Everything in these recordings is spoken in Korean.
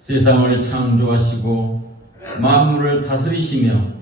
세상을 창조하시고 만물을 다스리시며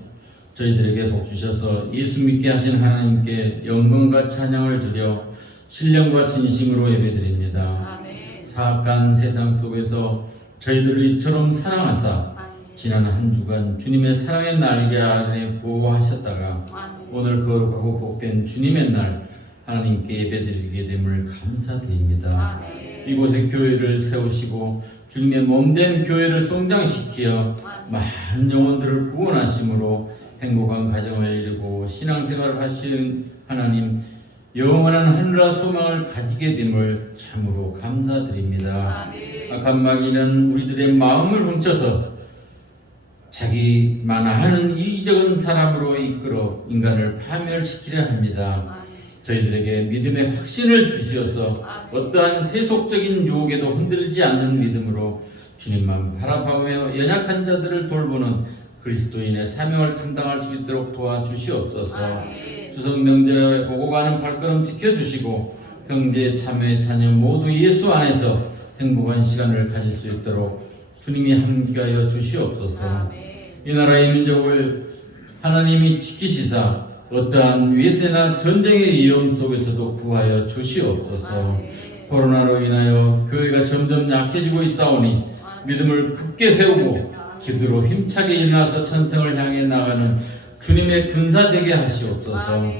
저희들에게 복 주셔서 예수 믿게 하신 하나님께 영광과 찬양을 드려 신령과 진심으로 예배드립니다. 사악한 세상 속에서 저희들을 이처럼 사랑하사 지난 한 주간 주님의 사랑의 날개 아래 보호하셨다가 오늘 거룩하고 복된 주님의 날 하나님께 예배드리게 됨을 감사드립니다. 이곳에 교회를 세우시고 주님의 몸된 교회를 성장시키어 많은 영혼들을 구원하심으로 행복한 가정을 이루고 신앙생활을 하시는 하나님, 영원한 하늘과 소망을 가지게 됨을 참으로 감사드립니다. 악한 마귀는 우리들의 마음을 훔쳐서 자기만하는 이기적인 사람으로 이끌어 인간을 파멸시키려 합니다. 저희들에게 믿음의 확신을 주시어서 어떠한 세속적인 유혹에도 흔들리지 않는 믿음으로 주님만 바라보며 연약한 자들을 돌보는 그리스도인의 사명을 감당할 수 있도록 도와주시옵소서. 추석 명절에 오고 가는 발걸음 지켜주시고 형제 자매 자녀 모두 예수 안에서 행복한 시간을 가질 수 있도록 주님이 함께하여 주시옵소서. 이 나라의 민족을 하나님이 지키시사 어떠한 위세나 전쟁의 위험 속에서도 구하여 주시옵소서. 코로나로 인하여 교회가 점점 약해지고 있사오니 믿음을 굳게 세우고 기도로 힘차게 일어나서 천성을 향해 나가는 주님의 군사 되게 하시옵소서.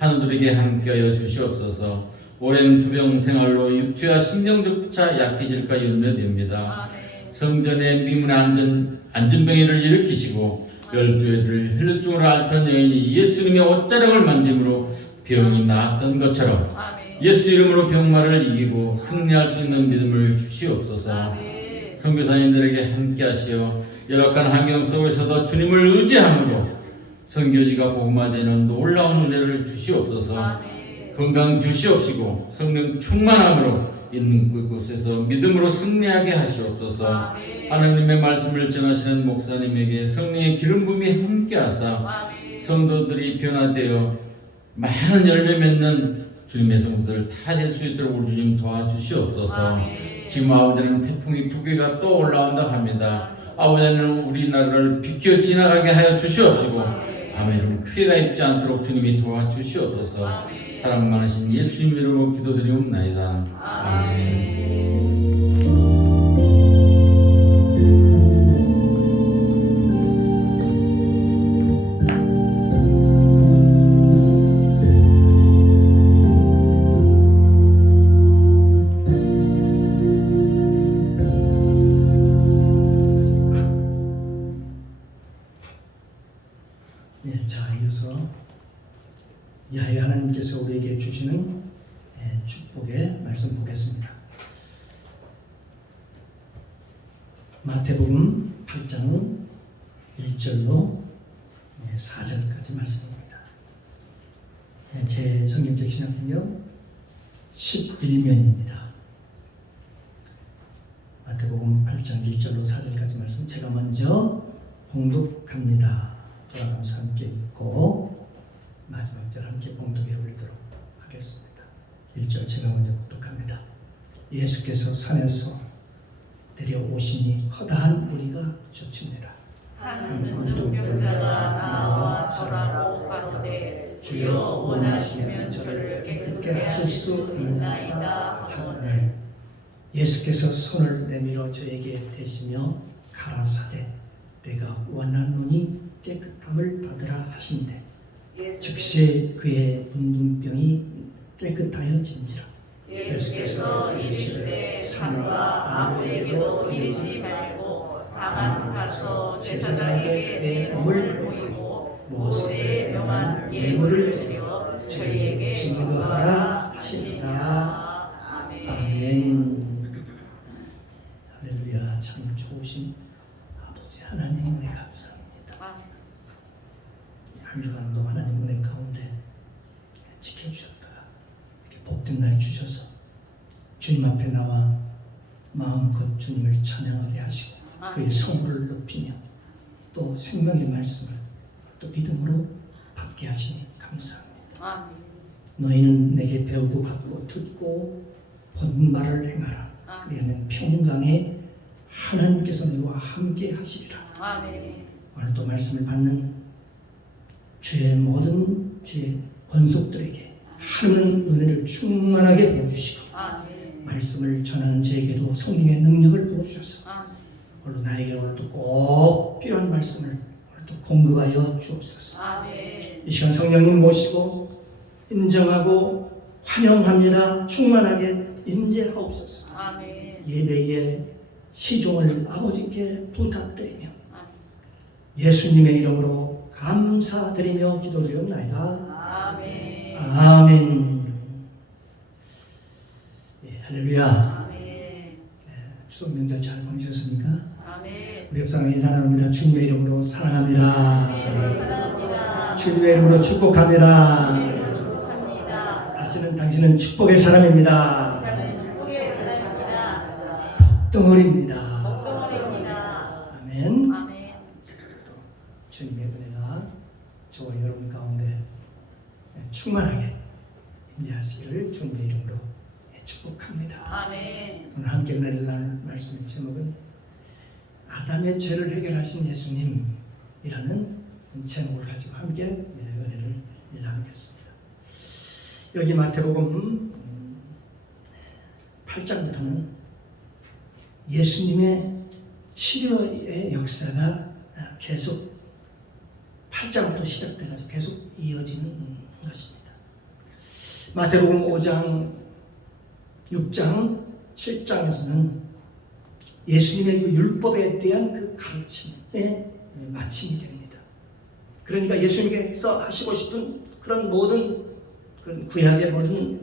하늘들에게 함께하여 주시옵소서. 오랜 투병 생활로 육체와 심령조차 약해질까 염려됩니다. 성전의 미문의 안전병해를 일으키시고 12회를 혈루증으로 앓던 여인이 예수님의 옷자락을 만짐으로 병이 나았던 것처럼 예수 이름으로 병마를 이기고 승리할 수 있는 믿음을 주시옵소서. 선교사님들에게 함께하시어 열악한 환경 속에서도 주님을 의지함으로 선교지가 복음화되는 놀라운 은혜를 주시옵소서. 건강 주시옵시고 성령 충만함으로 있는 그곳에서 믿음으로 승리하게 하시옵소서. 하나님의 말씀을 전하시는 목사님에게 성령의 기름 부음이 함께하사 성도들이 변화되어 많은 열매 맺는 주님의 성도들 다 될 수 있도록 우리 주님 도와주시옵소서. 지금 아버지는 태풍이 2개가 또 올라온다 합니다. 아버지는 우리나라를 비켜 지나가게 하여 주시옵시고 아멘. 피해가 입지 않도록 주님이 도와주시옵소서. 사랑 많으신 예수님 이름으로 기도드리옵나이다. 아멘. 자, 이어서 야훼 하나님께서 우리에게 주시는 축복의 말씀 보겠습니다. 마태복음 8장 1절로 4절까지 말씀입니다. 제 성경적 신약성경 11면입니다. 마태복음 8장 1절로 4절까지 말씀 제가 먼저 봉독합니다. 돌아가면서 함께 읽고 마지막 절 함께 봉독해 올리도록 하겠습니다. 1절 제가 먼저 봉독합니다. 예수께서 산에서 내려오시니 허다한 무리가 쫓으니라. 한 문둥병자가 나와 절하러 가로되 주여 원하시면 저를 깨끗게 하실 수 있나이다 하거늘 예수께서 손을 내밀어 저에게 대시며 가라사대 내가 원하노니 깨끗함을 받으라 하신대 즉시 그의 문둥병이 깨끗하여진지라. 예수께서 이르시되 산과 아무에게도 이르지 말고 다만 가서 제사장에게 내 몸을 보이고 모세에 명한 예물을 드려 저희에게 증거하라 하시니라. 아멘. 할렐루야. 참 좋으신 아버지 하나님 은혜 감사합니다. 한 주간도 하나님 은혜 가운데 지켜주셨다가 이렇게 복된 날 주셔서 주님 앞에 나와 마음껏 주님을 찬양하게 하시고 그의 성부를 높이며 또 생명의 말씀을 또 믿음으로 받게 하시니 감사합니다. 너희는 내게 배우고 받고 듣고 본 말을 행하라. 그리하면 평강에 하나님께서 너와 함께 하시리라. 아멘. 오늘 또 말씀을 받는 주의 모든 주의 권속들에게 하나님 은혜를 충만하게 부어주시고 아멘. 말씀을 전하는 저에게도 성령의 능력을 부어주셔서 아멘. 오늘 나에게 오늘도 꼭 필요한 말씀을 오늘도 공급하여 주옵소서. 아멘. 이 시간 성령님 모시고 인정하고 환영합니다. 충만하게 임재하옵소서. 아멘. 예배의 시종을 아버지께 부탁드리며 아멘. 예수님의 이름으로 감사드리며 기도드리옵나이다. 아멘. 아멘. 예, 할렐루야. 아멘. 추석 명절 잘 보내셨습니까? 아멘. 우리 협상을 인사 나눕니다. 주님의 이름으로 사랑합니다. 사랑합니다. 주님의 이름으로 축복합니다. 축복합니다. 다시는 당신은 축복의 사람입니다. 이사는 축복의 사랑입니다. 덩어리입니다. 복덩어리입니다. 아멘. 아멘. 주님의 은혜가 저와 여러분 가운데 충만하게 임재하시기를 주님의 이름으로 축복합니다. 아멘. 오늘 함께 은혜를 나눌 말씀의 제목은 아담의 죄를 해결하신 예수님이라는 제목을 가지고 함께 은혜를 나누겠습니다. 여기 마태복음 8장부터는 예수님의 치료의 역사가 계속 8장부터 시작돼가지고 계속 이어지는 것입니다. 마태복음 5장, 6장, 7장에서는 예수님의 그 율법에 대한 그 가르침의 마침이 됩니다. 그러니까 예수님께서 하시고 싶은 그런 모든 그 구약의 모든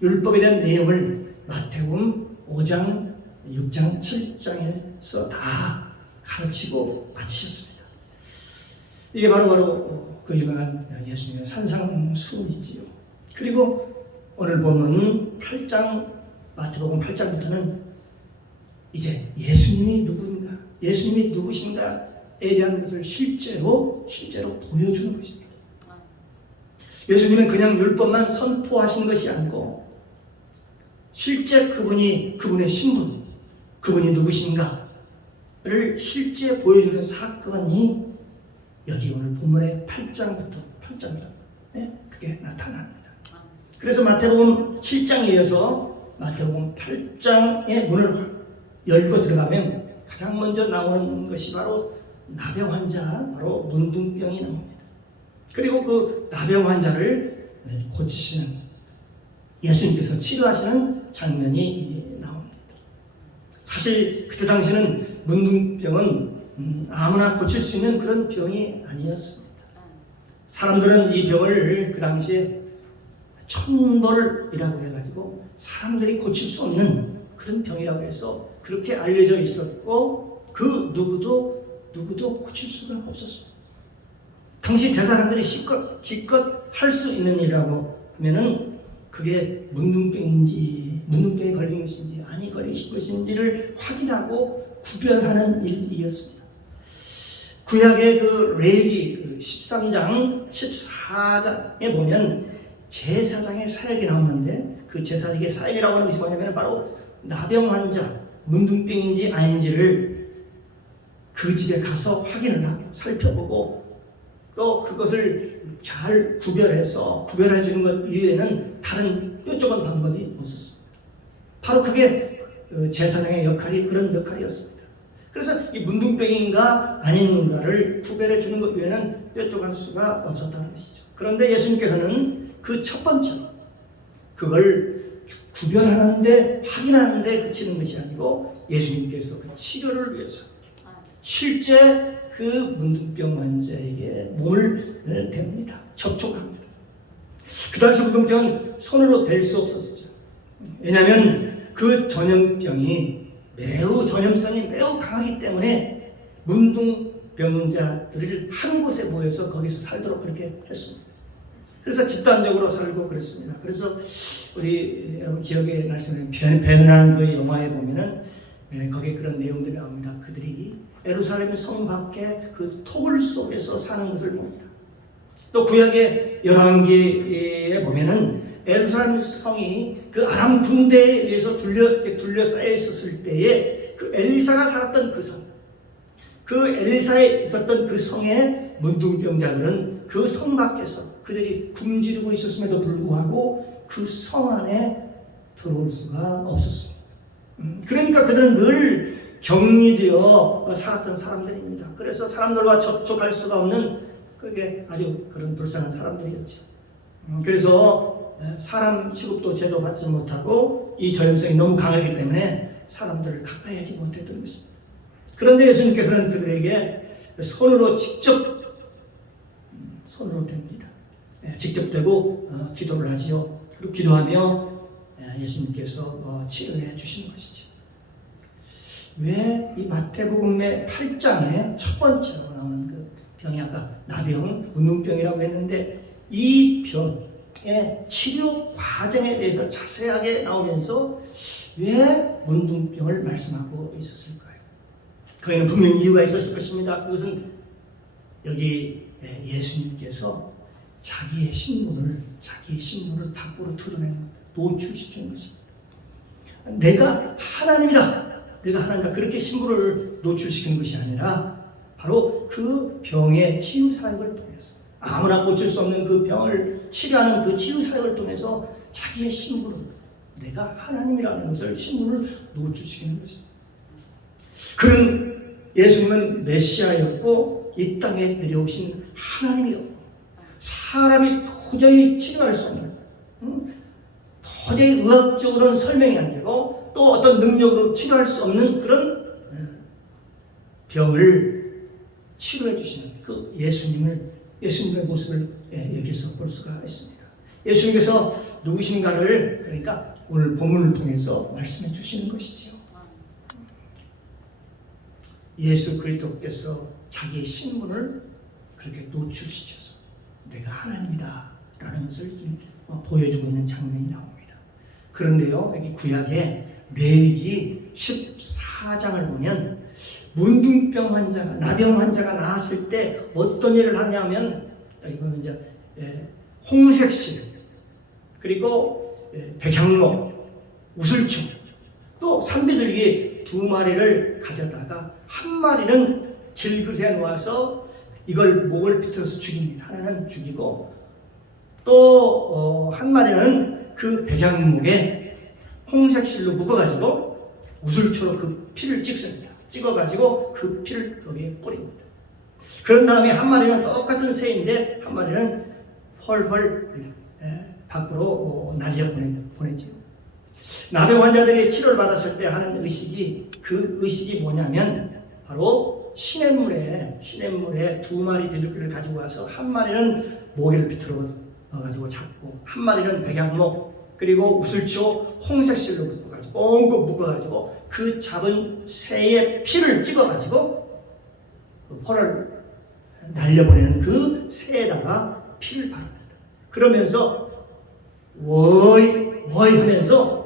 율법에 대한 내용을 마태복음 5장, 6장, 7장에서 다 가르치고 마치셨습니다. 이게 바로 그 유명한 예수님의 산상수훈이지요. 그리고 오늘 본문 8장, 마태복음 8장부터는 이제 예수님이 누구인가, 예수님이 누구신가에 대한 것을 실제로 보여주는 것입니다. 예수님은 그냥 율법만 선포하신 것이 아니고 실제 그분의 신분, 그분이 누구신가를 실제 보여주는 사건이 여기 오늘 본문의 8장부터 그게 나타납니다. 그래서 마태복음 7장에 이어서 마태복음 8장의 문을 열고 들어가면 가장 먼저 나오는 것이 바로 나병 환자, 바로 문둥병이 나옵니다. 그리고 그 나병 환자를 고치시는, 예수님께서 치료하시는 장면이 나옵니다. 사실 그때 당시는 문둥병은 아무나 고칠 수 있는 그런 병이 아니었습니다. 사람들은 이 병을 그 당시에 천벌이라고 해가지고 사람들이 고칠 수 없는 그런 병이라고 해서 그렇게 알려져 있었고 그 누구도 고칠 수가 없었어요. 당시 제사장들이 기껏 할 수 있는 일이라고 하면은 그게 문둥병에 걸린 것인지 아니 걸린 것인지를 확인하고 구별하는 일이었습니다. 구약의 그 레위기 13장 14장에 보면 제사장의 사역이 나오는데 그 제사장의 사역이라고 하는 것이 뭐냐면 바로 나병 환자, 문둥병인지 아닌지를 그 집에 가서 확인을 하고 살펴보고 또 그것을 잘 구별해 주는 것 이외에는 다른 뾰족한 방법이 없었습니다. 바로 그게 제사장의 역할이 그런 역할이었습니다. 그래서 이 문둥병인가 아닌가를 구별해 주는 것 외에는 뾰족할 수가 없었다는 것이죠. 그런데 예수님께서는 그 첫 번째로 그걸 구별하는데 확인하는데 그치는 것이 아니고 예수님께서 그 치료를 위해서 실제 그 문둥병 환자에게 몸을 댑니다. 접촉합니다. 그 당시 문둥병은 손으로 댈 수 없었죠. 왜냐하면 그 전염성이 매우 강하기 때문에 문둥병자들을 한 곳에 모여서 거기서 살도록 그렇게 했습니다. 그래서 집단적으로 살고 그랬습니다. 그래서 우리 여러분 기억에 나시는 베느라는 그 영화에 보면은 거기에 그런 내용들이 나옵니다. 그들이 예루살렘 성 밖에 그 토굴 속에서 사는 것을 봅니다. 또 구약의 열왕기에 보면은 예루살렘 성이 그 아람 군대에 의해서 둘러싸여 있었을 때에 그 엘리사가 살았던 그 성, 그 엘리사에 있었던 그 성의 문둥병자들은 그 성 밖에서 그들이 굶주리고 있었음에도 불구하고 그 성 안에 들어올 수가 없었습니다. 그러니까 그들은 늘 격리되어 살았던 사람들입니다. 그래서 사람들과 접촉할 수가 없는 그게 아주 그런 불쌍한 사람들이었죠. 그래서 사람 취급도 제도 받지 못하고 이 전염성이 너무 강하기 때문에 사람들을 가까이 하지 못했던 것입니다. 그런데 예수님께서는 그들에게 손으로 댑니다. 직접 대고 기도를 하지요. 그리고 기도하며 예수님께서 치료해 주시는 것이죠. 왜 이 마태복음의 8장에 첫 번째로 나오는 그 병이 아까 나병, 문둥병이라고 했는데 이 병의 치료 과정에 대해서 자세하게 나오면서 왜 문둥병을 말씀하고 있었을까요? 거기는 분명히 이유가 있었을 것입니다. 그것은 여기 예수님께서 자기의 신분을 밖으로 드러내는, 노출시키는 것입니다. 내가 하나님이다. 그렇게 신분을 노출시키는 것이 아니라 바로 그 병의 치유 사역을 통해서, 아무나 고칠 수 없는 그 병을 치료하는 그 치유 사역을 통해서 자기의 신분을, 내가 하나님이라는 것을, 신분을 노출시키는 것입니다. 그는 예수님은 메시아였고 이 땅에 내려오신 하나님이었고 사람이 도저히 치료할 수 없는, 도저히 의학적으로는 설명이 안 되고 또 어떤 능력으로 치료할 수 없는 그런 병을 치료해 주시는 그 예수님의 모습을 여기서 볼 수가 있습니다. 예수님께서 누구신가를 그러니까 오늘 본문을 통해서 말씀해 주시는 것이지요. 예수 그리스도께서 자기의 신분을 그렇게 노출시켜서 내가 하나님이다 라는 것을 보여주고 있는 장면이 나옵니다. 그런데요, 여기 구약에 레위기 14장을 보면 문둥병 환자가, 나병 환자가 나았을 때 어떤 일을 하냐면, 이거는 이제 홍색실, 그리고 백향목, 우슬초, 또 산비둘기 2마리를 가져다가 한 마리는 질그릇에 놓아서 이걸 목을 비틀어서 죽입니다. 하나는 죽이고 또 한 마리는 그 백향목에 홍색실로 묶어가지고 우슬초로 그 피를 찍습니다. 찍어가지고 그 피를 거기에 뿌립니다. 그런 다음에 한 마리는 똑같은 새인데 한 마리는 헐헐 밖으로 날려 보내죠. 나병 환자들이 치료를 받았을 때 하는 의식이, 그 의식이 뭐냐면 바로 시냇물에 2마리 비둘기를 가지고 와서 한 마리는 모기를 비틀어 가지고 잡고 한 마리는 백향목 그리고 우슬초 홍색실로 묶어가지고 꽁꽁 묶어가지고 그 잡은 새의 피를 찍어가지고 헐을 날려보내는 그 새에다가 피를 바릅니다. 그러면서 워이 하면서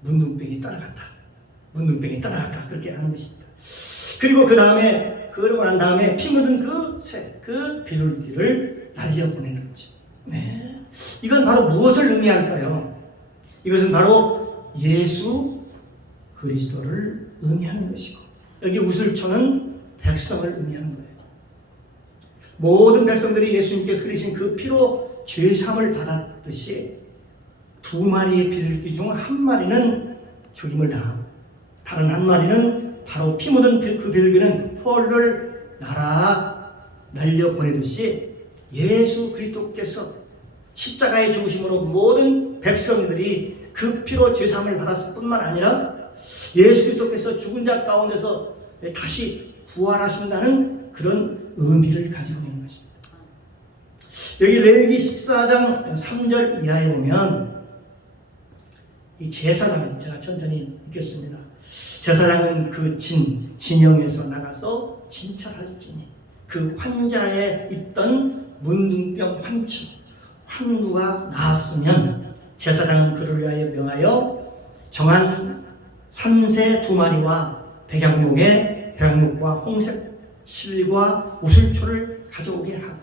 문둥병이 따라갔다 그렇게 하는 것입니다. 그리고 그러고 난 다음에 피 묻은 그 새, 그 비둘기를 날려보내는 거죠. 네. 이건 바로 무엇을 의미할까요? 이것은 바로 예수 그리스도를 의미하는 것이고, 여기 우슬초는 백성을 의미하는 거예요. 모든 백성들이 예수님께서 흘리신 그 피로 죄사함을 받았듯이 2마리의 비둘기 중 한 마리는 죽임을 당하고 다른 한 마리는 바로 피 묻은 그 비둘기는 펄을 날려보내듯이 예수 그리스도께서 십자가의 죽으심으로 모든 백성들이 그 피로 죄사함을 받았을 뿐만 아니라 예수 그리스도께서 죽은 자 가운데서 다시 부활하신다는 그런 의미를 가지고 있는 것입니다. 여기 레위기 14장 3절 이하에 보면 이 제사장은, 제가 천천히 읽겠습니다. 제사장은 그 진영에서 나가서 진찰할지니 그 환자에 있던 문둥병 환우가 나았으면 제사장은 그를 위하여 명하여 정한 산새 2마리와 백향목과 홍색 실과 우슬초를 가져오게 하고,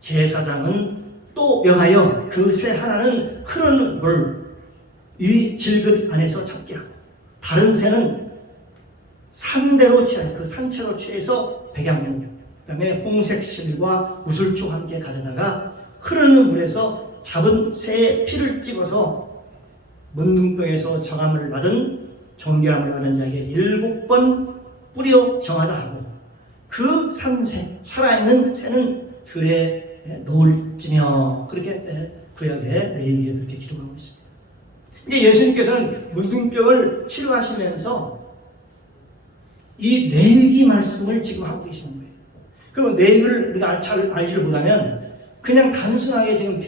제사장은 또 명하여 그 새 하나는 흐르는 물 이 질긋 안에서 잡게 하고 다른 새는 산대로 취해, 그 산채로 취해서 백양목, 그다음에 홍색 실과 우슬초 함께 가져다가 흐르는 물에서 잡은 새의 피를 찍어서 문둥병에서 정함을 받은 정결함을 받은 자에게 7번 뿌려 정하다 하고 그 산새, 살아있는 새는 들에 놓을지며, 그렇게 구약의 레위기에 그렇게 기록하고 있습니다. 이게 예수님께서는 문둥병을 치료하시면서 이 레위기 말씀을 지금 하고 계시는 거예요. 그럼 레위기를 우리가 잘 알지를 못하면 그냥 단순하게 지금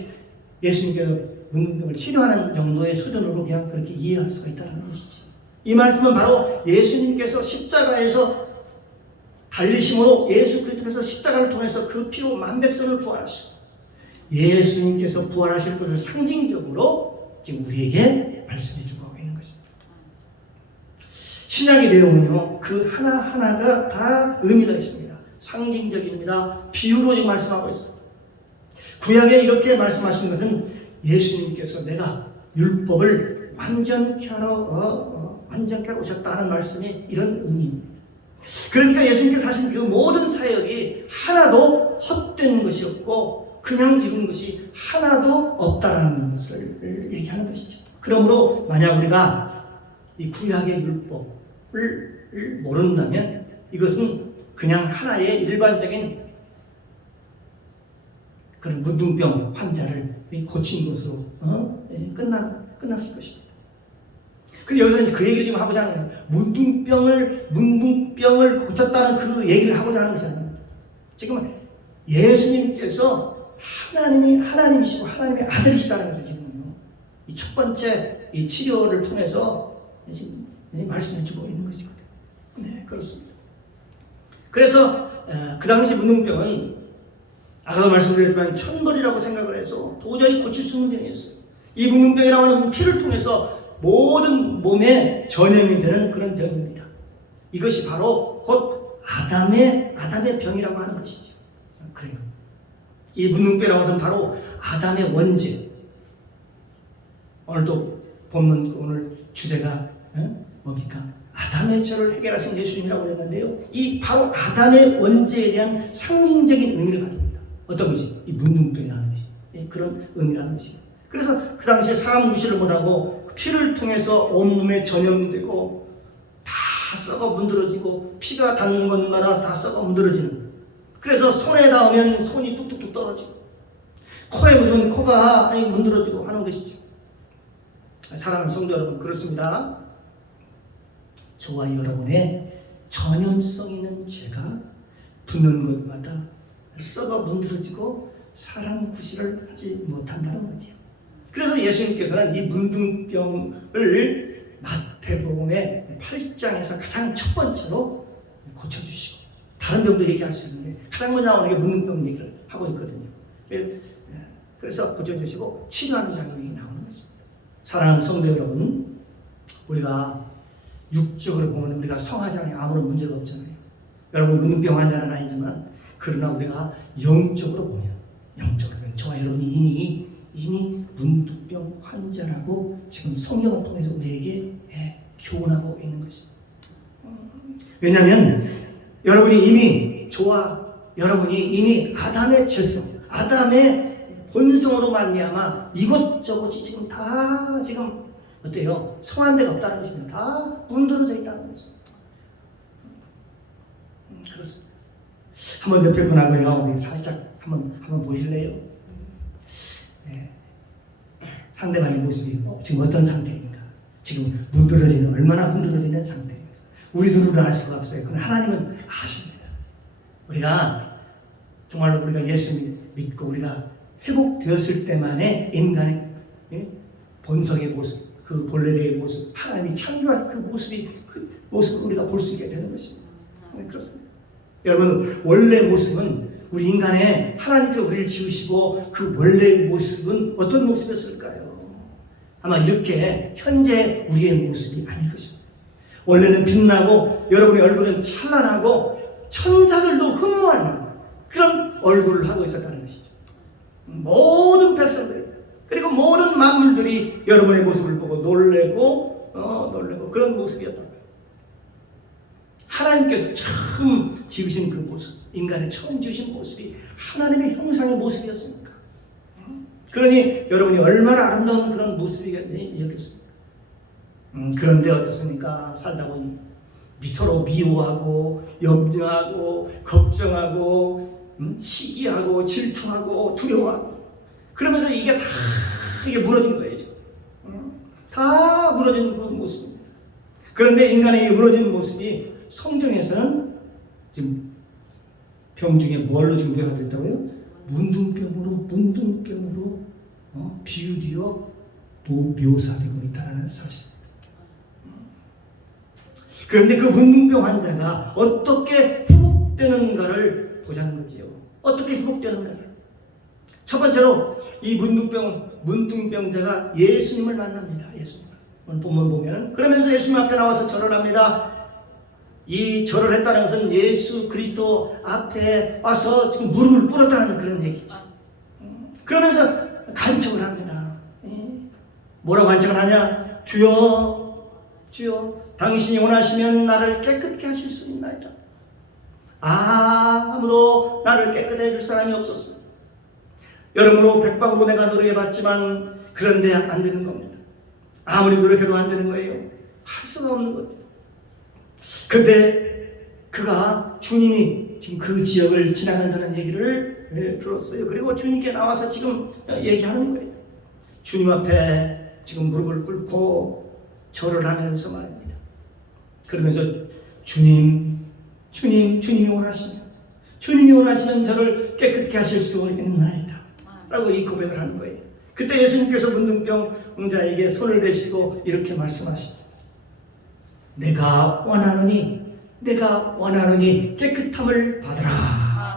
예수님께서 문둥병을 치료하는 정도의 수준으로 그냥 그렇게 이해할 수가 있다는 것이죠. 이 말씀은 바로 예수님께서 십자가에서 달리심으로 예수 그리스도께서 십자가를 통해서 그 피로 만백성을 부활하시고 예수님께서 부활하실 것을 상징적으로 지금 우리에게 말씀해 주고 있는 것입니다. 신약의 내용은요, 그 하나하나가 다 의미가 있습니다. 상징적입니다. 비유로 지금 말씀하고 있습니다. 구약에 이렇게 말씀하신 것은 예수님께서 내가 율법을 완전케 하러 오셨다는 말씀이 이런 의미입니다. 그러니까 예수님께서 하신 그 모든 사역이 하나도 헛된 것이었고 그냥 이룬 것이 하나도 없다라는 것을 얘기하는 것이죠. 그러므로 만약 우리가 이 구약의 율법을 모른다면 이것은 그냥 하나의 일반적인 그런 문둥병 환자를 고친 것으로 끝났을 것입니다. 근데 여기서 이제 그 얘기를 지금 하고자 하는 거예요. 문둥병을 고쳤다는 그 얘기를 하고자 하는 것이 아닙니다. 지금 예수님께서 하나님이시고 하나님의 아들이시다는 것을 지금 이 첫 번째 이 치료를 통해서 지금 말씀해 주고 있는 것이거든요. 네, 그렇습니다. 그래서 그 당시 문둥병은 아까도 말씀드렸지만 천벌이라고 생각을 해서 도저히 고칠 수 없는 병이었어요. 이 문둥병이라고 하는 피를 통해서 모든 몸에 전염이 되는 그런 병입니다. 이것이 바로 곧 아담의 병이라고 하는 것이죠. 그래요. 이 문둥병이라고 하는 것은 바로 아담의 원죄. 오늘도 본문 오늘 주제가 뭡니까? 아담의 죄를 해결하신 예수님이라고 했는데요. 이 바로 아담의 원죄에 대한 상징적인 의미를 가집니다. 어떤 것이? 이 문둥병이라는 것이. 그런 의미라는 것입니다. 그래서 그 당시에 사람 무시를 못하고 피를 통해서 온몸에 전염되고 다 썩어 문드러지고 피가 닿는 것마다 다 썩어 문드러지는, 그래서 손에 닿으면 손이 뚝뚝뚝 떨어지고 코에 묻으면 코가 문드러지고 하는 것이죠. 사랑하는 성도 여러분, 그렇습니다. 저와 여러분의 전염성 있는 죄가 붙는 것마다 썩어 문드러지고 사람 구실을 하지 못한다는 거죠. 그래서 예수님께서는 이 문둥병을 마태복음의 8장에서 가장 첫 번째로 고쳐주시고, 다른 병도 얘기할 수 있는데 가장 먼저 나오는 게 문둥병 얘기를 하고 있거든요. 그래서 고쳐주시고 치료하는 장면이 나오는 것입니다. 사랑하는 성도 여러분, 우리가 육적으로 보면 우리가 성하잖아요. 아무런 문제가 없잖아요. 여러분 문둥병 환자는 아니지만, 그러나 우리가 영적으로 보면 저와 여러분이 이미 문둥병 환자라고 지금 성경을 통해서 우리에게 교훈하고 있는 것입니다. 왜냐하면 저와 여러분이 이미 아담의 죄성, 아담의 본성으로 말미암아 이것저것이 지금 다 지금 어때요? 성한 데가 없다는 것입니다. 다 문드러져 있다는 것입니다. 그렇습니다. 한번 옆에 분하고요, 우리 살짝 한번 보실래요? 상대방의 모습이 지금 어떤 상태입니까? 지금 얼마나 문드러지는 상태입니다. 우리들은 알 수가 없어요. 그건 하나님은 아십니다. 우리가 정말로 우리가 예수님 믿고 우리가 회복되었을 때만의 인간의 본성의 모습, 그 본래의 모습, 하나님이 창조하신 그 모습을 우리가 볼 수 있게 되는 것입니다. 네, 그렇습니다. 여러분, 원래 모습은 우리 인간의 하나님께서 우리를 지으시고 그 원래의 모습은 어떤 모습이었을까요? 아마 이렇게 현재 우리의 모습이 아닐 것입니다. 원래는 빛나고 여러분의 얼굴은 찬란하고 천사들도 흠모하는 그런 얼굴을 하고 있었다는 것이죠. 모든 백성들 그리고 모든 만물들이 여러분의 모습을 보고 놀래고 놀라고 그런 모습이었던 거예요. 하나님께서 처음 지으신 그 모습, 인간의 처음 지으신 모습이 하나님의 형상의 모습이었습니까? 그러니 여러분이 얼마나 아름다운 그런 모습이었겠습니까? 그런데 어떻습니까? 살다 보니 서로 미워하고 염려하고 걱정하고 시기하고 질투하고 두려워하고 그러면서 이게 다 이게 무너진 거예요. 다 무너진 그 모습입니다. 그런데 인간의 이 무너진 모습이 성경에서는 지금 병 중에 뭘로 증거가 됐다고요? 문둥병으로 비유되어 묘사되고 있다는 사실입니다. 그런데 그 문둥병 환자가 어떻게 회복되는가를 보자는 거지요. 어떻게 회복되는가를. 첫 번째로 이 문둥병자가 예수님을 만납니다. 예수님. 오늘 본문 보면 그러면서 예수님 앞에 나와서 절을 합니다. 이 절을 했다는 것은 예수 그리스도 앞에 와서 지금 무릎을 꿇었다는 그런 얘기죠. 그러면서 간청을 합니다. 뭐라고 간청을 하냐? 주여, 주여, 당신이 원하시면 나를 깨끗게 하실 수 있나이다. 아무도 나를 깨끗해 해줄 사람이 없었어. 여러모로 백방으로 내가 노력해봤지만 그런데 안 되는 겁니다. 아무리 노력해도 안 되는 거예요. 할 수가 없는 겁니다. 근데 그가 주님이 지금 그 지역을 지나간다는 얘기를 들었어요. 그리고 주님께 나와서 지금 얘기하는 거예요. 주님 앞에 지금 무릎을 꿇고 절을 하면서 말입니다. 그러면서 주님이 원하시면 저를 깨끗게 하실 수 있나이다 라고 이 고백을 하는 거예요. 그때 예수님께서 문둥병자에게 손을 대시고 이렇게 말씀하십니다. 내가 원하노니 깨끗함을 받으라.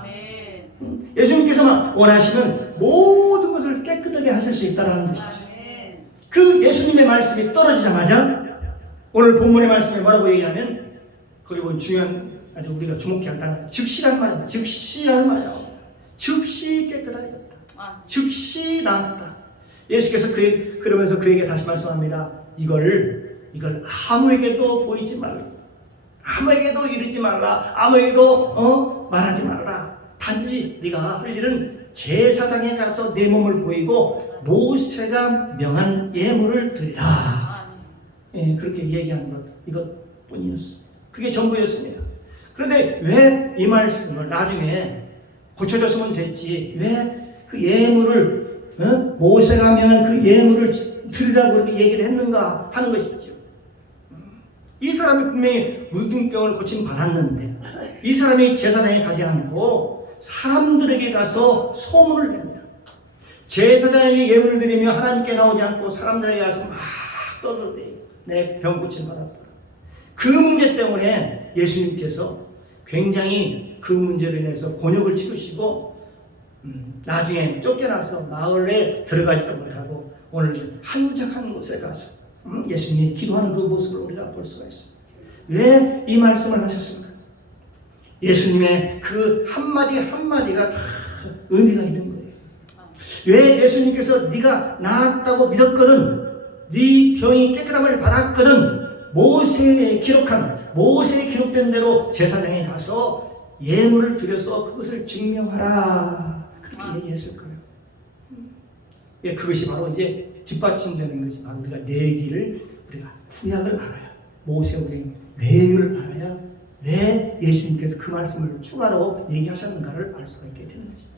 아멘. 예수님께서 원하시면 모든 것을 깨끗하게 하실 수 있다는 것이죠. 아멘. 그 예수님의 말씀이 떨어지자마자 오늘 본문의 말씀에 뭐라고 얘기하면 거기 보면 중요한 아주 우리가 주목해야 할 단어 즉시라는 말입니다. 즉시라는 말이에요. 즉시 깨끗해졌다. 즉시 나았다. 예수께서 그러면서 그에게 다시 말씀합니다. 이걸 아무에게도 보이지 말라. 아무에게도 이르지 말라. 아무에게도 말하지 말라. 단지 네가 할 일은 제사장에 가서 내 몸을 보이고 모세가 명한 예물을 드리라. 예, 그렇게 얘기하는 것 이것뿐이었어요. 그게 전부였습니다. 그런데 왜 이 말씀을 나중에 고쳐졌으면 됐지 왜 그 예물을 모세가 명한 그 예물을 드리라고 그렇게 얘기를 했는가 하는 것이죠. 이 사람이 분명히 문둥병을 고침 받았는데 이 사람이 제사장에 가지 않고 사람들에게 가서 소문을 냅니다. 제사장에게 예물을 드리며 하나님께 나오지 않고 사람들에게 가서 막 떠들어대요. 내 병 고침 받았다. 그 문제 때문에 예수님께서 굉장히 그 문제로 인해서 곤욕을 치르시고 나중에 쫓겨나서 마을에 들어가지도 못하고 오늘 한적한 곳에 가서 예수님이 기도하는 그 모습을 우리가 볼 수가 있습니다. 왜 이 말씀을 하셨습니까? 예수님의 그 한마디 한마디가 다 의미가 있는 거예요. 왜 예수님께서 네가 나았다고 믿었거든, 네 병이 깨끗함을 받았거든, 모세에 기록된 대로 제사장에 가서 예물을 드려서 그것을 증명하라 그렇게 얘기했을 거예요. 예, 그것이 바로 이제 뒷받침되는 것이 바로 우리가 내기를 우리가 구약을 알아야 모세오경 내용을 알아야 왜 예수님께서 그 말씀을 추가로 얘기하셨는가를 알 수가 있게 되는 것이죠.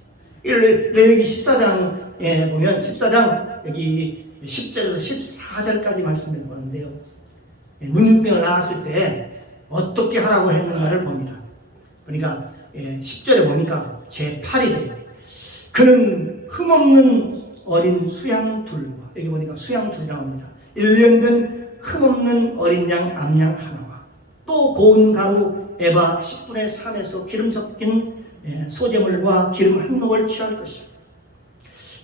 레위기 14장에 보면 14장 여기 10절에서 14절까지 말씀을 보는데요. 문둥병을 낳았을 때 어떻게 하라고 했는가를 봅니다. 그러니까 10절에 보니까 제8일에 그는 흠없는 어린 수양둘과 여기 보니까 수양둘이라고 합니다. 1년 된 흠없는 어린 양 암양 하나와 또 고운 가루 에바 10분의 3에서 기름 섞인 소재물과 기름 한 목을 취할 것이요.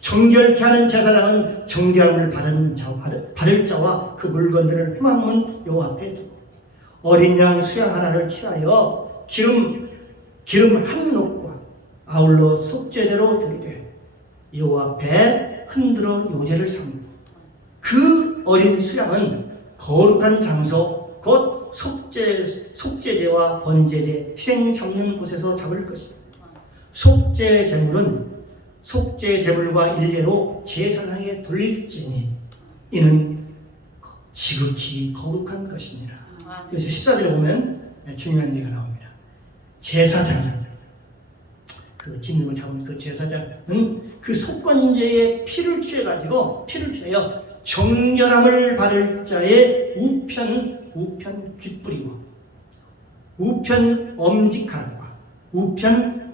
정결케 하는 제사장은 정결함을 받을 자와 그 물건들을 회막문 요 앞에 두고 어린 양 수양 하나를 취하여 기름 한 녹과 아울러 속죄대로 드리되 요 앞에 흔들어 요제를 삼고 그 어린 수양은 거룩한 장소 곧 속죄제와 번제제 희생 잡는 곳에서 잡을 것입니다. 속죄 제물은 속죄 제물과 일례로 제사장에게 돌릴지니 이는 지극히 거룩한 것입니다. 그래서 14절에 보면 중요한 얘기가 나옵니다. 제사장은 그 짐승을 잡은 그 제사장은 그 속건제의 피를 취해가지고 정결함을 받을 자의 우편 귓불이고 우편 엄지가락과 우편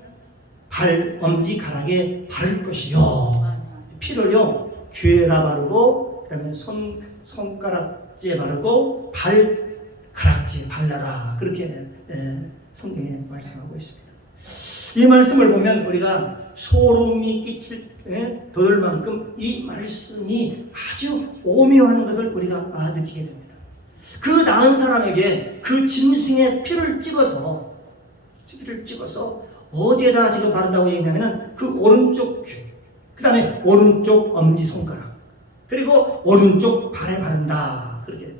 엄지가락에 바를 것이요. 피를요 귀에다 바르고 그다음에 손가락지에 바르고 발가락지에 발라라. 그렇게 성경에 말씀하고 있습니다. 이 말씀을 보면 우리가 소름이 돋을 만큼 이 말씀이 아주 오묘한 것을 우리가 느끼게 됩니다. 그 나은 사람에게 그 짐승의 피를 찍어서 어디에다 지금 바른다고 얘기하냐면 그 오른쪽 귀, 그 다음에 오른쪽 엄지손가락, 그리고 오른쪽 발에 바른다. 그렇게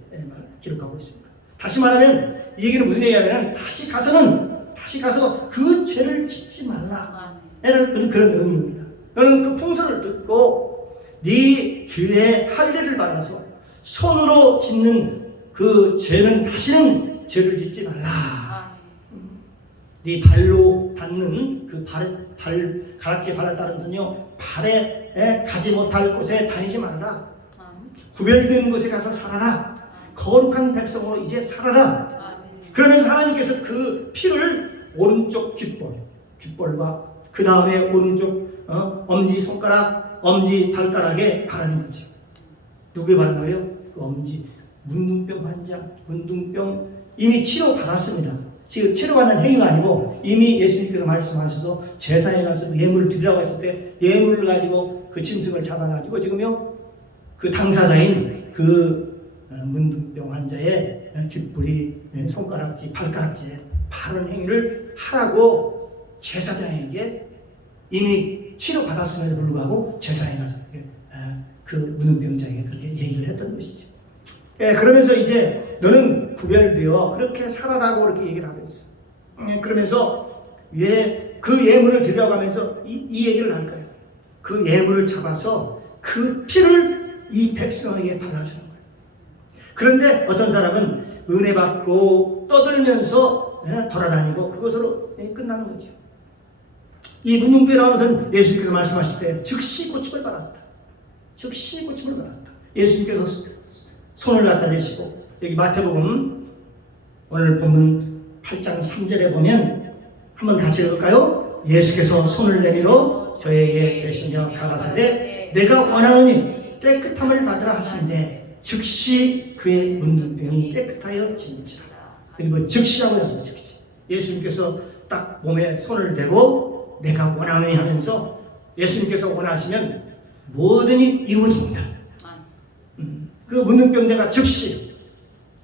기록하고 있습니다. 다시 말하면 이 얘기는 무슨 얘기냐면 다시 가서 그 죄를 짓지 말라. 그런 의미입니다. 너는 그 풍선을 듣고 네 주의 할례를 받아서 손으로 짓는 그 죄는 다시는 죄를 짓지 말라. 네 발로 닿는 그 가락지에 발에 따른 선요 발에 가지 못할 곳에 다니지 말아라. 구별된 곳에 가서 살아라. 거룩한 백성으로 이제 살아라. 그러면서 하나님께서 그 피를 오른쪽 귓볼과 그 다음에 오른쪽 엄지 손가락, 엄지 발가락에 바르는 거죠. 누구에 바른 거예요? 그 엄지 문둥병 환자, 문둥병 이미 치료받았습니다. 지금 치료받는 행위가 아니고 이미 예수님께서 말씀하셔서 제사에 가서 예물을 드리라고 했을 때 예물을 가지고 그 짐승을 잡아가지고 지금요 그 당사자인 그 문둥병 환자의 귓불이, 손가락지, 발가락지에 바른 행위를 하라고 제사장에게 이미 치료받았음에도 불구하고 제사에 가서 그 문둥병자에게 그렇게 얘기를 했던 것이죠. 그러면서 이제 너는 구별되어 그렇게 살아라고 그렇게 얘기를 하고 있어. 그러면서 왜 그 예물을 드리라고 하면서 이 얘기를 할 거예요. 그 예물을 잡아서 그 피를 이 백성에게 발라주는 거예요. 그런데 어떤 사람은 은혜 받고 떠들면서 돌아다니고 그것으로 끝나는 거죠. 이 문둥병이라는 것은 예수님께서 말씀하실 때 즉시 고침을 받았다. 예수님께서 손을 갖다 대시고 여기 마태복음 오늘 본문 8장 3절에 보면 한번 같이 읽을까요? 예수께서 손을 내밀어 저에게 계시며 가라사대 내가 원하노니 깨끗함을 받으라 하시는데 즉시 그의 문둥병이 깨끗하여 진지라. 그리고 즉시라고 해서 즉시 예수님께서 딱 몸에 손을 대고 내가 원하노니 하면서 예수님께서 원하시면 뭐든지 이루어진다. 그 문둥병자가 즉시,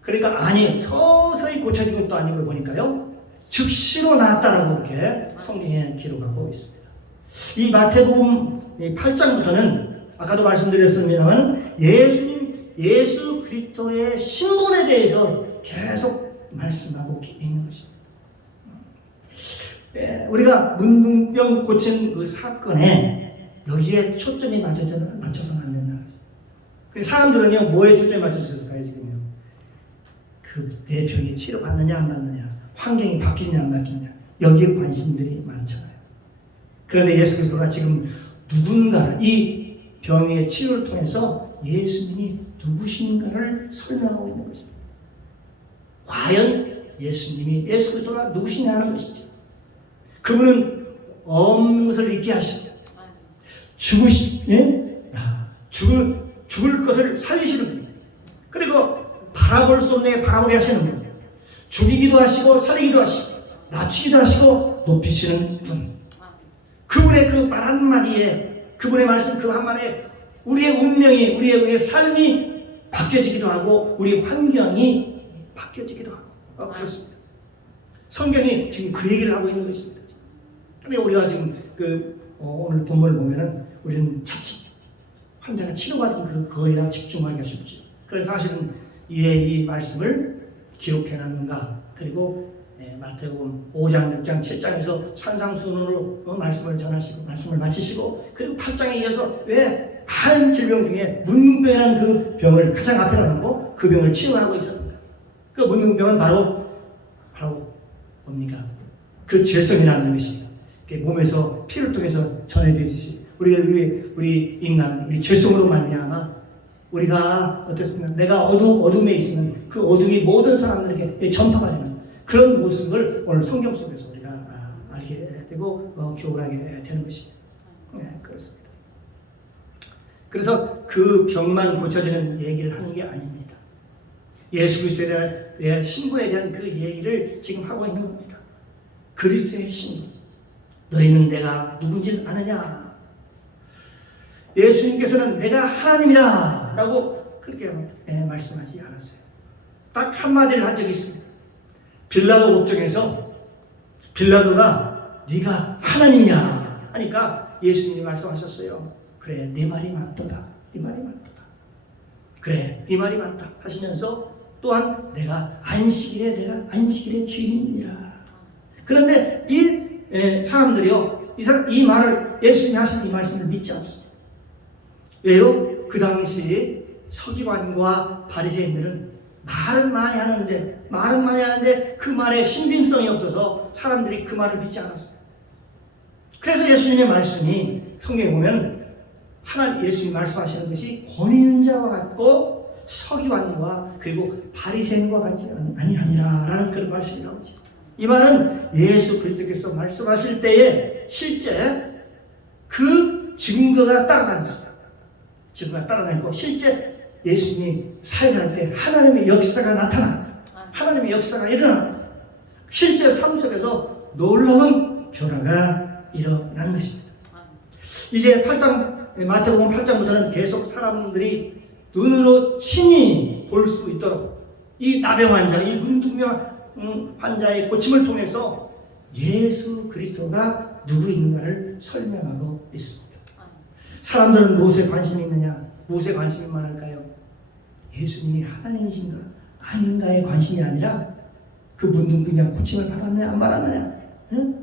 그러니까 아니 서서히 고쳐진 것도 아니고 보니까요 즉시로 나았다라고 이렇게 성경에 기록하고 있습니다. 이 마태복음 8장부터는 아까도 말씀드렸습니다만 예수 그리스도의 신분에 대해서 계속 말씀하고 있는 것입니다. 우리가 문둥병 고친 그 사건에 여기에 초점이 맞춰서는 안 된다. 사람들은요 뭐에 초점이 맞춰졌을까요? 지금요 그 내 병이 치료받느냐 안 받느냐, 환경이 바뀌느냐 안 바뀌느냐, 여기에 관심들이 많잖아요. 그런데 예수 그리스도가 지금 누군가 이 병의 치료를 통해서 예수님이 누구신가를 설명하고 있는 것입니다. 과연 예수님이 예수 그리스도가 누구시냐 하는 것이죠. 그분은 없는 것을 있게 하시고 죽을 것을 살리시는 분, 그리고 바라볼 수 없는 게 바라보게 하시는 분, 죽이기도 하시고 살리기도 하시고 낮추기도 하시고 높이시는 분. 그분의 그 말 한마디에, 그분의 말씀 그 한마디에 우리의 운명이, 우리의 삶이 바뀌어지기도 하고 우리의 환경이 바뀌어지기도 하고 그렇습니다. 성경이 지금 그 얘기를 하고 있는 것입니다. 그러니까 우리가 지금 오늘 본문을 보면은 우리는 자칫 환자가 치료받은 그거에다 집중하기가 쉽죠. 그래서 사실은 이 말씀을 기록해 놨는가? 그리고 마태복음 5장, 6장, 7장에서 산상수훈으로 말씀을 전하시고 말씀을 마치시고 그리고 8장에 이어서 왜 많은 질병 중에 문둥병이라는 그 병을 가장 앞에다 놓고 그 병을 치유하고 있었는가? 그 문둥병은 바로 뭡니까? 그 죄성이라는 것이 몸에서 피를 통해서 전해지듯이 우리 인간, 우리 죄성으로 말미암아 우리가 어떻습니까? 내가 어둠에 있으면 그 어둠이 모든 사람들에게 전파가 되는 그런 모습을 오늘 성경 속에서 우리가 알게 되고 교훈하게 되는 것입니다. 네, 그렇습니다. 그래서 그 병만 고쳐지는 얘기를 하는 게 아닙니다. 예수 그리스도에 대한 신부에 대한 그 얘기를 지금 하고 있는 겁니다. 그리스도의 신부. 너희는 내가 누군지 아느냐? 예수님께서는 내가 하나님이다 라고 그렇게 말씀하지 않았어요. 딱 한마디를 한 적이 있습니다. 빌라도 법정에서 빌라도가 네가 하나님이냐 하니까 예수님이 말씀하셨어요. 그래, 네 말이 맞도다. 네 말이 맞도다. 그래, 네 말이 맞다 하시면서 또한 내가 안식일의 주인이라. 그런데 이 사람들이요, 이 말을 예수님이 하신 이 말씀을 믿지 않습니다. 왜요? 그 당시 서기관과 바리새인들은 말은 많이 하는데 그 말에 신빙성이 없어서 사람들이 그 말을 믿지 않았어요. 그래서 예수님의 말씀이 성경에 보면 예수님이 말씀하시는 것이 권위 있는 자와 같고 서기관과 그리고 바리새인과 같지 아니하니라라는 그런 말씀이 나오죠. 이 말은 예수 그리스도께서 말씀하실 때에 실제 그 증거가 따라다녔어요. 증거가 따라다니고 실제 예수님이 사역할 때 하나님의 역사가 나타납니다. 하나님의 역사가 일어납니다. 실제 삶 속에서 놀라운 변화가 일어나는 것입니다. 이제 마태복음 8장부터는 계속 사람들이 눈으로 친히 볼 수 있도록 이 나병 환자, 이 문둥병 환자의 고침을 통해서 예수 그리스도가 누구인가를 설명하고 있습니다. 사람들은 무엇에 관심이 있느냐? 무엇에 관심이 많을까요? 예수님이 하나님이신가 아닌가에 관심이 아니라 그 문둥병이 고침을 받았느냐 안 받았느냐,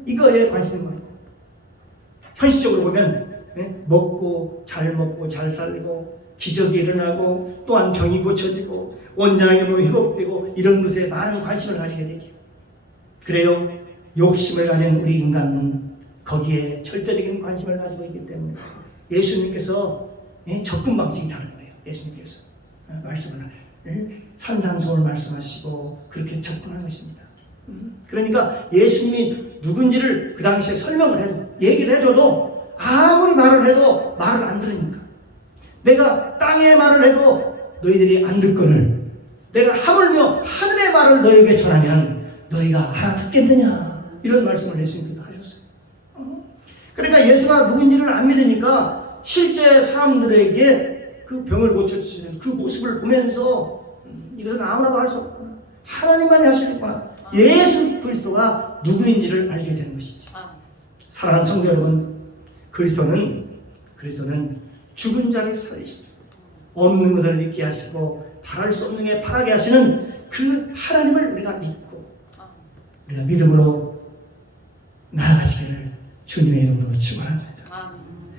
이거에 관심이 많고, 현실적으로 보면 먹고 잘 살고 기적이 일어나고 또한 병이 고쳐지고 원장의 몸이 회복되고 이런 것에 많은 관심을 가지게 되죠. 그래요. 욕심을 가진 우리 인간은 거기에 절대적인 관심을 가지고 있기 때문에 예수님께서 접근 방식이 다른 거예요. 예수님께서 말씀을 산상수훈을 말씀하시고 그렇게 접근한 것입니다. 그러니까 예수님이 누군지를 그 당시에 설명을 해도 얘기를 해줘도 아무리 말을 해도 말을 안 들으니까, 내가 땅의 말을 해도 너희들이 안 듣거늘 내가 하물며 하늘의 말을 너희에게 전하면 너희가 알아듣겠느냐, 이런 말씀을 예수님께서 하셨어요. 그러니까 예수가 누군지를 안 믿으니까 실제 사람들에게 그 병을 고쳐주시는 그 모습을 보면서 이것은 아무나도 할 수 없구나, 하나님만이 하시겠구나, 예수 그리스도가 누구인지를 알게 되는 것이죠. 사랑하는 성도 여러분, 그리스도는 죽은 자를 살리시고 없는 것을 있게 하시고 바랄 수 없는 게 바라게 하시는 그 하나님을 우리가 믿고 우리가 믿음으로 나아가시기를 주님의 이름으로 축원합니다.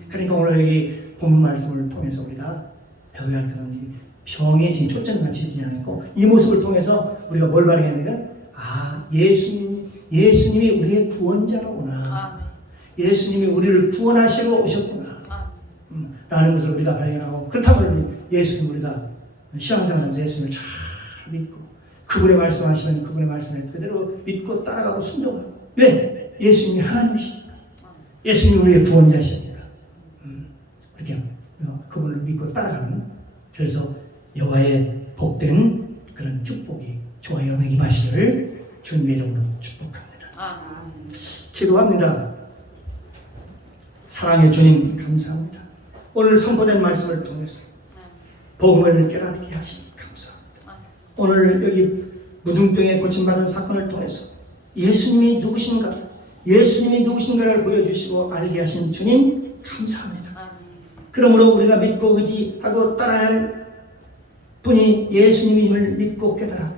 그러니까 오늘 여기 본문 말씀을 통해서 우리가 배워야 할 것은 병에 지금 초점을 맞추지 않고 이 모습을 통해서 우리가 뭘 발견하냐면 예수님이 우리의 구원자로구나, 예수님이 우리를 구원하시러 오셨구나 라는 것을 우리가 발견하고, 그렇다면 예수님 우리가 신앙생활하면서 예수님을 잘 믿고 그분의 말씀하시면 그분의 말씀을 그대로 믿고 따라가고 순종하고, 왜? 예수님이 하나님이십니다. 예수님이 우리의 구원자십니다. 그렇게 그분을 믿고 따라가는, 그래서 여호와의 복된 그런 축복이 저와 여러분에게 임하시기를 주님의 이름으로 축복합니다. 기도합니다. 사랑의 주님 감사합니다. 오늘 선포된 말씀을 통해서 복음을 깨닫게 하시니 감사합니다. 오늘 여기 무등병에 고침받은 사건을 통해서 예수님이 누구신가를 보여주시고 알게 하신 주님 감사합니다. 그러므로 우리가 믿고 의지하고 따라야 할 분이 예수님임을 믿고 깨달아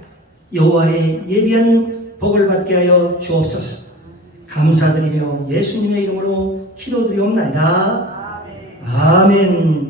여호와의 예비한 복을 받게 하여 주옵소서. 감사드리며 예수님의 이름으로 기도드리옵나이다. 아멘.